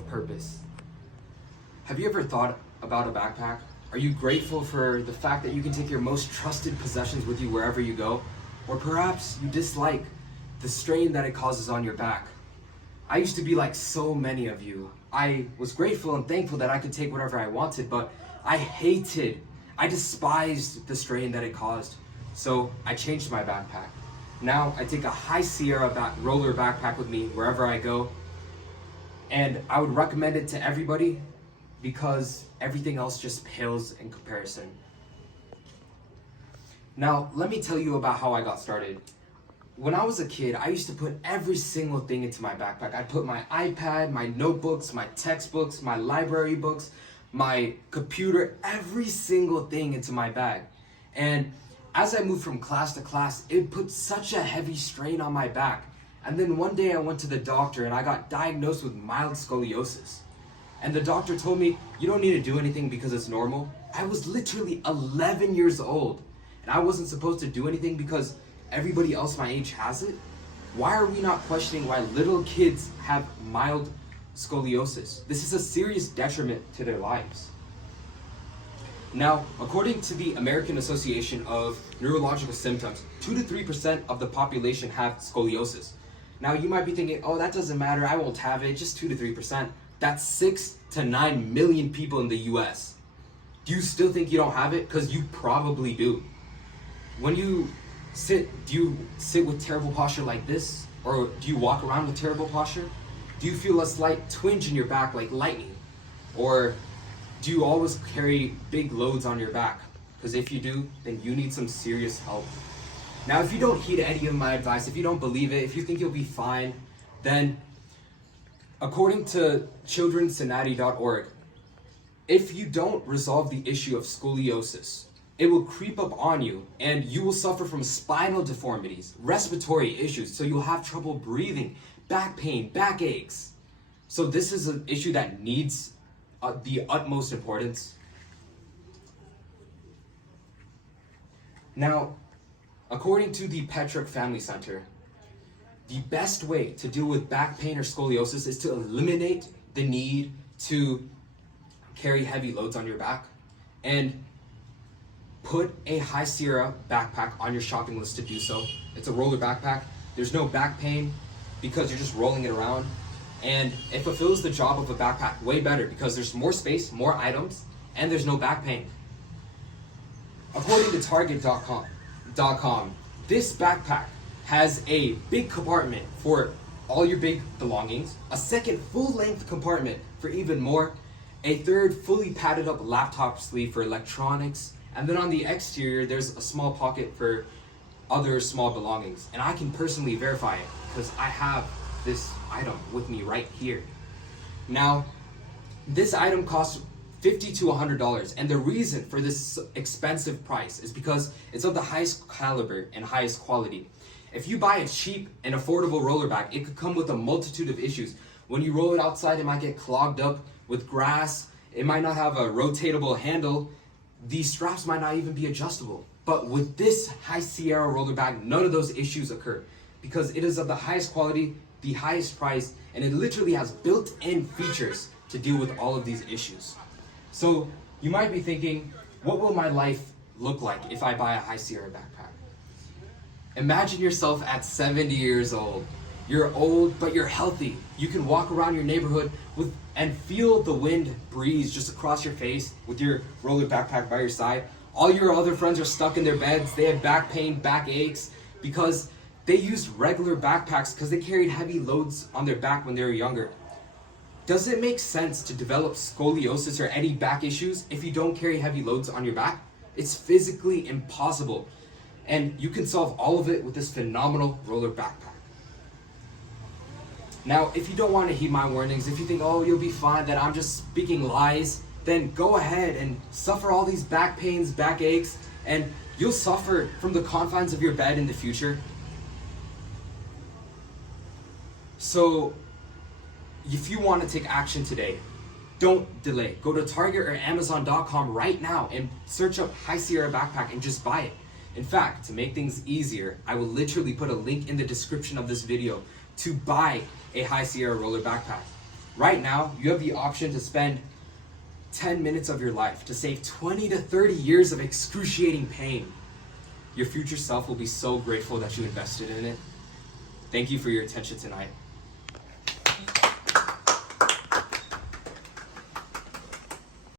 with purpose. Have you ever thought about a backpack? Are you grateful for the fact that you can take your most trusted possessions with you wherever you go? Or perhaps you dislike the strain that it causes on your back. I used to be like so many of you. I was grateful and thankful that I could take whatever I wanted, but I despised the strain that it caused. So I changed my backpack. Now I take a High Sierra roller backpack with me wherever I go. And I would recommend it to everybody because everything else just pales in comparison. Now, let me tell you about how I got started. When I was a kid, I used to put every single thing into my backpack. I'd put my iPad, my notebooks, my textbooks, my library books, my computer, every single thing into my bag. And as I moved from class to class, it put such a heavy strain on my back. And then one day I went to the doctor and I got diagnosed with mild scoliosis. And the doctor told me, you don't need to do anything because it's normal. I was literally 11 years old and I wasn't supposed to do anything because everybody else my age has it. Why are we not questioning why little kids have mild scoliosis? This is a serious detriment to their lives. Now, according to the American Association of Neurological Symptoms, 2 to 3% of the population have scoliosis. Now, you might be thinking, oh, that doesn't matter, I won't have it, just 2 to 3%. That's 6 to 9 million people in the US. Do you still think you don't have it? Because you probably do. When you sit, do you sit with terrible posture like this? Or do you walk around with terrible posture? Do you feel a slight twinge in your back like lightning? Or do you always carry big loads on your back? Because if you do, then you need some serious help. Now, if you don't heed any of my advice, if you don't believe it, if you think you'll be fine, then according to childrencincinnati.org, if you don't resolve the issue of scoliosis, it will creep up on you and you will suffer from spinal deformities, respiratory issues, so you'll have trouble breathing, back pain, back aches. So this is an issue that needs the utmost importance. Now, according to the Petrick Family Center, the best way to deal with back pain or scoliosis is to eliminate the need to carry heavy loads on your back and put a High Sierra backpack on your shopping list to do so. It's a roller backpack. There's no back pain because you're just rolling it around. And it fulfills the job of a backpack way better because there's more space, more items, and there's no back pain. According to Target.com, this backpack has a big compartment for all your big belongings, a second full-length compartment for even more, a third fully padded up laptop sleeve for electronics, and then on the exterior there's a small pocket for other small belongings. And I can personally verify it because I have this item with me right here. Now, this item costs $50 to $100, and the reason for this expensive price is because it's of the highest caliber and highest quality. If you buy a cheap and affordable roller bag, it could come with a multitude of issues. When you roll it outside, it might get clogged up with grass, it might not have a rotatable handle, the straps might not even be adjustable. But with this High Sierra roller bag, none of those issues occur because it is of the highest quality, the highest price, and it literally has built-in features to deal with all of these issues. So you might be thinking, what will my life look like if I buy a High Sierra backpack? Imagine yourself at 70 years old. You're old, but you're healthy. You can walk around your neighborhood and feel the wind breeze just across your face with your roller backpack by your side. All your other friends are stuck in their beds. They have back pain, back aches, because they used regular backpacks because they carried heavy loads on their back when they were younger. Does it make sense to develop scoliosis or any back issues if you don't carry heavy loads on your back? It's physically impossible. And you can solve all of it with this phenomenal roller backpack. Now, if you don't want to heed my warnings, if you think, oh, you'll be fine, that I'm just speaking lies, then go ahead and suffer all these back pains, back aches, and you'll suffer from the confines of your bed in the future. So, if you want to take action today, don't delay. Go to Target or Amazon.com right now and search up High Sierra backpack and just buy it. In fact, to make things easier, I will literally put a link in the description of this video to buy a High Sierra roller backpack. Right now, you have the option to spend 10 minutes of your life to save 20 to 30 years of excruciating pain. Your future self will be so grateful that you invested in it. Thank you for your attention tonight.